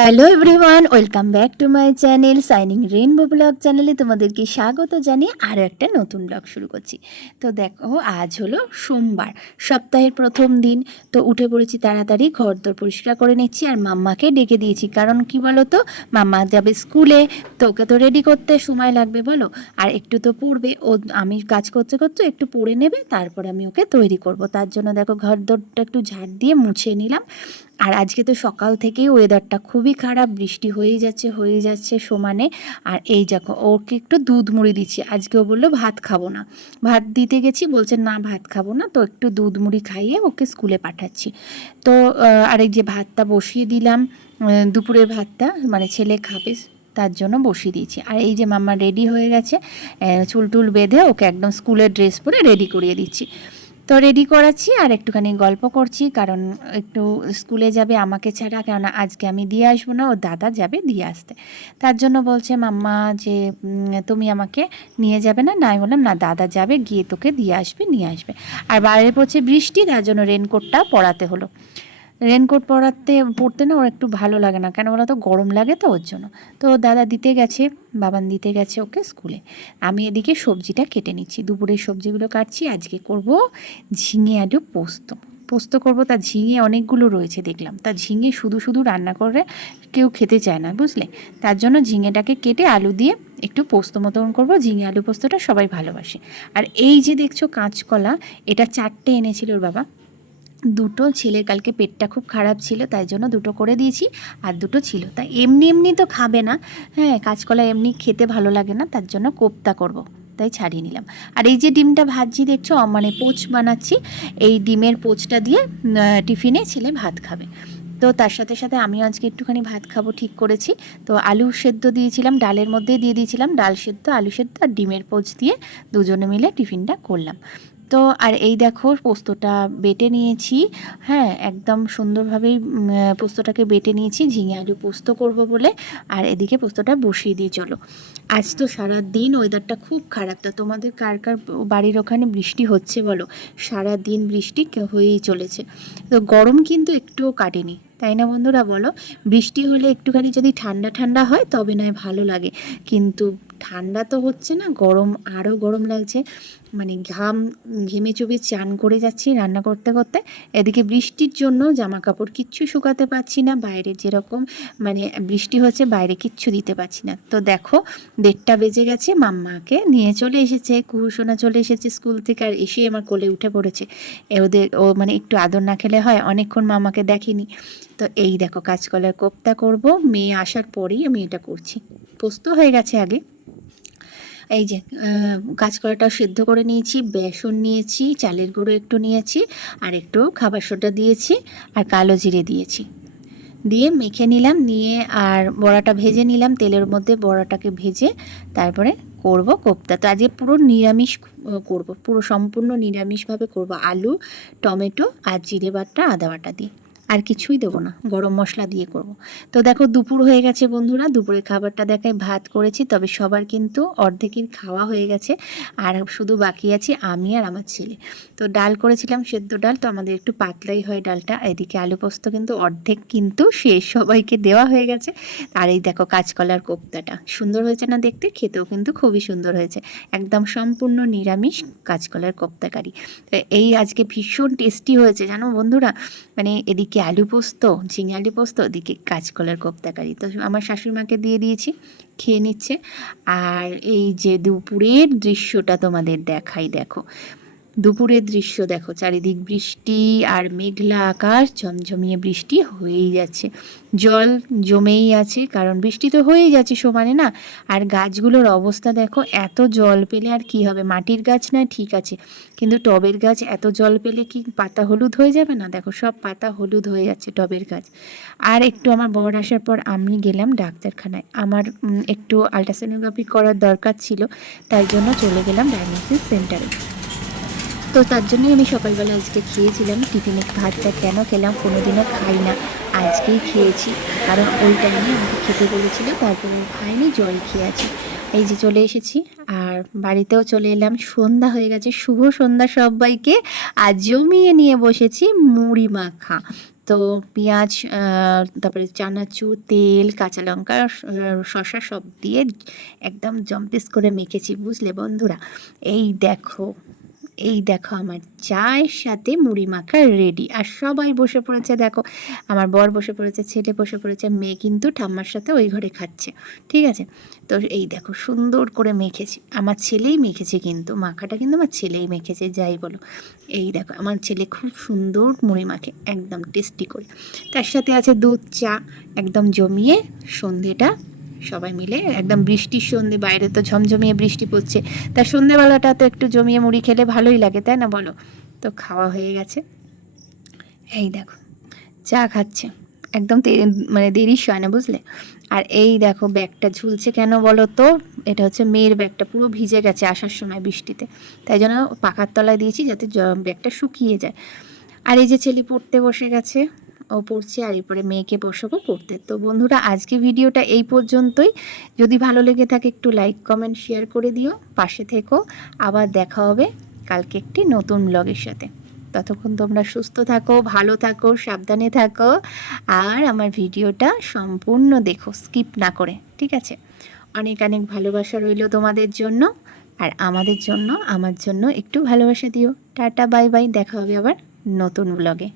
Hello everyone welcome back to my channel shining rainbow blog চ্যানেলে তোমাদেরকে স্বাগত জানিয়ে আরও একটা নতুন ব্লগ শুরু করছি। তো দেখো, আজ হলো সোমবার, সপ্তাহের প্রথম দিন। তো উঠে পড়েছি তাড়াতাড়ি ঘর দর পরিষ্কার করে নিচ্ছি আর মাম্মাকে ডেকে দিয়েছি। কারণ কি বলো তো মাম্মা যাবে স্কুলে, তো ওকে তো রেডি করতে সময় লাগবে বলো। আর একটু তো পড়বে, ও আমি কাজ করতে করতে একটু পড়ে নেবে, তারপর আমি ওকে তৈরি করব। তার জন্য দেখো ঘর দরটা একটু ঝাড় দিয়ে মুছে নিলাম। আর আজকে তো সকাল থেকেই ওয়েদারটা খুবই খারাপ বৃষ্টি হয়েই যাচ্ছে হয়ে যাচ্ছে সমানে। আর এই দেখো ওকে একটু দুধ মুড়ি দিচ্ছি। আজকে ও বলল ভাত খাব না। ভাত দিতে গেছি বলছে না ভাত খাব না। তো একটু দুধ মুড়ি খাইয়ে ওকে স্কুলে পাঠাচ্ছি। তো আহ, আর এই যে ভাতটা বসিয়ে দিলাম দুপুরের ভাতটা মানে ছেলে খাবে তার জন্য বসিয়ে দিয়েছি। আর এই যে মাম্মা রেডি হয়ে গেছে চুল টুল বেঁধে ওকে একদম স্কুলের ড্রেস পরে রেডি করিয়ে দিচ্ছি। তো রেডি করাচ্ছি আর একটুখানি গল্প করছি, কারণ একটু স্কুলে যাবে আমাকে ছাড়া, কেননা আজকে আমি দিয়ে আসব না, ও দাদা যাবে দিয়ে আসতে। তার জন্য বলছে, মাম্মা, যে তুমি আমাকে নিয়ে যাবে না? না, আমি বললাম, না, দাদা যাবে, গিয়ে তোকে দিয়ে আসবে, নিয়ে আসবে। আর বাইরে পড়ছে বৃষ্টি, তার জন্য রেনকোটটা পরাতে হলো। রেনকোট পরাতে, পরতে না ওর একটু ভালো লাগে না। কেন বলো তো? গরম লাগে তো ওর জন্য। তো দাদা দিতে গেছে, বাবান দিতে গেছে ওকে স্কুলে। আমি এদিকে সবজিটা কেটে নিচ্ছি। দুপুরের সবজিগুলো কাটছি, আজকে করব ঝিঙে আলু পোস্ত। পোস্ত করব তা ঝিঙে অনেকগুলো রয়েছে দেখলাম। তা ঝিঙে শুধু শুধু রান্না করে কেউ খেতে চায় না, বুঝলে? তার জন্য ঝিঙেটাকে কেটে আলু দিয়ে একটু পোস্ত মতন করব। ঝিঙে আলু পোস্তটা সবাই ভালোবাসে। আর এই যে দেখছ কাঁচকলা, এটা চারটে এনেছিল ওর বাবা। দুটো ছেলের কালকে পেটটা খুব খারাপ ছিল, তাই জন্য দুটো করে দিয়েছি আর দুটো ছিল। তা এমনি এমনি তো খাবে না। হ্যাঁ কাঁচকলা এমনি খেতে ভালো লাগে না, তার জন্য কোপ্তা করব। তাই ছাড়িয়ে নিলাম। আর এই যে ডিমটা ভাজি দেখছ? মানে পোচ বানাচ্ছি। এই ডিমের পোচটা দিয়ে টিফিনে ছেলে ভাত খাবে। তো তার সাথে সাথে আমিও আজকে একটুখানি ভাত খাব ঠিক করেছি। তো আলু সেদ্ধ দিয়েছিলাম, ডালের মধ্যে দিয়ে দিয়েছিলাম। ডাল সেদ্ধ, আলু সেদ্ধ আর ডিমের পোচ দিয়ে দুজনে মিলে টিফিনটা করলাম। তো আর এই দেখো পোস্তটা বেটে নিয়েছি। হ্যাঁ একদম সুন্দরভাবেই পোস্তটাকে বেটে নিয়েছি। ঝিঙে আলু পোস্ত করব বলে। আর এদিকে পোস্তটা বসিয়ে দিয়ে চলো। আজ তো সারা দিন ওয়েদারটা খুব খারাপ। তো তোমাদের কার কার বাড়ির ওখানে বৃষ্টি হচ্ছে বলো? সারা দিন বৃষ্টি হয়েই চলেছে। তো গরম কিন্তু একটুও কাটেনি। তাই না বন্ধুরা বলো? বৃষ্টি হলে একটুখানি যদি ঠান্ডা ঠান্ডা হয় তবে নয় ভালো লাগে। কিন্তু ঠান্ডা তো হচ্ছে না, গরম আরও গরম লাগছে। মানে ঘাম ঘেমে চুবে চান করে যাচ্ছি রান্না করতে করতে। এদিকে বৃষ্টির জন্য জামা কাপড় কিচ্ছু শুকাতে পারছি না, বাইরে যেরকম মানে বৃষ্টি হচ্ছে বাইরে কিচ্ছু দিতে পারছি না। তো দেখো, দেড়টা বেজে গেছে, মাম্মাকে নিয়ে চলে এসেছে, কুহুসোনা চলে এসেছে স্কুল থেকে আর এসে আমার কোলে উঠে পড়েছে। ওদের, ও মানে একটু আদর না খেলে হয়, অনেকক্ষণ মামাকে দেখেনি। তো এই দেখো কাঁচকলার কোপ্তা করব, মেয়ে আসার পরেই আমি এটা করছি। পোস্ত হয়ে গেছে আগে। এই যে কাঁচকলাটা সেদ্ধ করে নিয়েছি, বেসন নিয়েছি, চালের গুঁড়ো একটু নিয়েছি, আর একটু খাবার সোডা দিয়েছি, আর কালো জিরে দিয়েছি। দিয়ে মেখে নিলাম, নিয়ে আর বড়াটা ভেজে নিলাম, তেলের মধ্যে বড়াটাকে ভেজে তারপরে করব কোপ্তা তো আজকে পুরো নিরামিষ করব, পুরো সম্পূর্ণ নিরামিষভাবে করব, আলু, টমেটো আর জিরে বাটা, আদা বাটা দিয়ে। আর কিছুই দেবো না, গরম মশলা দিয়ে করব। তো দেখো দুপুর হয়ে গেছে বন্ধুরা, দুপুরের খাবারটা দেখায় ভাত করেছি, তবে সবার কিন্তু অর্ধেকের খাওয়া হয়ে গেছে, আর শুধু বাকি আছে আমি আর আমার ছেলে। তো ডাল করেছিলাম, সেদ্ধ ডাল, তো আমাদের একটু পাতলাই হয় ডালটা, এদিকে আলু পোস্ত কিন্তু অর্ধেক কিন্তু শেষ, সবাইকে দেওয়া হয়ে গেছে। আর এই দেখো কাঁচকলার কোপ্তাটা, সুন্দর হয়েছে না দেখতে? খেতেও কিন্তু খুবই সুন্দর হয়েছে, একদম সম্পূর্ণ নিরামিষ কাঁচকলার কোপ্তাকারি। তো এই আজকে ভীষণ টেস্টি হয়েছে, জানো বন্ধুরা? মানে এদিকে আলু পোস্ত? ঝিঙে আলু পোস্ত? ওদিকে কাঁচকলার কোপ্তাকারি তো আমার শাশুড়িমাকে দিয়ে দিয়েছি, খেয়ে নিচ্ছে। আর এই যে দুপুরের দৃশ্যটা তোমাদের দেখাই, দেখো। দুপুরের দৃশ্য দেখো, চারিদিক বৃষ্টি আর মেঘলা আকাশ, ঝমঝমিয়ে বৃষ্টি হয়েই যাচ্ছে। জল জমেই আছে, কারণ বৃষ্টি তো হয়েই যাচ্ছে সমানে না? আর গাছগুলোর অবস্থা দেখো, এত জল পেলে আর কি হবে? মাটির গাছ না, ঠিক আছে। কিন্তু টবের গাছ এত জল পেলে কি পাতা হলুদ হয়ে যাবে না? দেখো, সব পাতা হলুদ হয়ে যাচ্ছে টবের গাছ। আর একটু আমার বর আসার পর আমি গেলাম ডাক্তারখানায়। আমার একটু আলট্রাসোনোগ্রাফি করার দরকার ছিল, তাই জন্য চলে গেলাম ডায়াগনোসিস সেন্টারে তো তার জন্যই আমি সকালবেলা আজকে খেয়েছিলাম। টিফিনে ভাতটা কেন খেলাম কোনোদিনও খাই না আজকেই খেয়েছি। কারণ ওই টাইমে আমাকে খেতে বলেছিল, তারপরে খাইনি জল খেয়ে আছি। এই যে চলে এসেছি, আর বাড়িতেও চলে এলাম। সন্ধ্যা হয়ে গেছে, শুভ সন্ধ্যা সবাইকে। আর জমিয়ে নিয়ে বসেছি মুড়ি মাখা। তো পেঁয়াজ তারপরে চানাচুর তেল, কাঁচা লঙ্কা শ- শসা সব দিয়ে একদম জম্পিস করে মেখেছি, বুঝলে বন্ধুরা? এই দেখো এই দেখো আমার চায়ের সাথে মুড়ি মাখা রেডি আর সবাই বসে পড়েছে, দেখো। আমার বর বসে পড়েছে, ছেলে বসে পড়েছে, মেয়ে কিন্তু ঠাম্মার সাথে ওই ঘরে খাচ্ছে। ঠিক আছে? তো এই দেখো, সুন্দর করে মেখেছি। আমার ছেলেই মেখেছে কিন্তু, মাখাটা কিন্তু আমার ছেলেই মেখেছে, যাই বলো। এই দেখো, আমার ছেলে খুব সুন্দর মুড়ি মাখে, একদম টেস্টি করে। তার সাথে আছে দুধ চা, একদম জমিয়ে সন্ধেটা সবাই মিলে। একদম বৃষ্টির সন্ধে, বাইরে তো ঝমঝমিয়ে বৃষ্টি পড়ছে। তা সন্ধেবেলাটা তো একটু জমিয়ে মুড়ি খেলে ভালোই লাগে, তাই না বলো? তো খাওয়া হয়ে গেছে। এই দেখো, চা খাচ্ছে। একদম মানে দেরি হয় না, বুঝলে? আর এই দেখো, ব্যাগটা ঝুলছে কেন বলো তো? এটা হচ্ছে মেয়ের ব্যাগটা, পুরো ভিজে গেছে আসার সময় বৃষ্টিতে। তাই জন্য পাকার তলায় দিয়েছি যাতে ব্যাগটা শুকিয়ে যায়। আর এই যে ছেলে পড়তে বসে গেছে ও পড়ছে আর এরপরে মেয়েকে বসাবো পড়তে। তো বন্ধুরা, আজকে ভিডিওটা এই পর্যন্তই। যদি ভালো লেগে থাকে একটু লাইক কমেন্ট শেয়ার করে দিও। পাশে থেকো। আবার দেখা হবে কালকে একটি নতুন ব্লগের সাথে। ততক্ষণ তোমরা সুস্থ থাকো, ভালো থাকো, সাবধানে থাকো আর আমার ভিডিওটা সম্পূর্ণ দেখো স্কিপ না করে, ঠিক আছে? অনেক অনেক ভালোবাসা রইল তোমাদের জন্য আর আমাদের জন্য, আমার জন্য একটু ভালোবাসা দিও। টাটা বাই বাই দেখা হবে আবার নতুন ব্লগে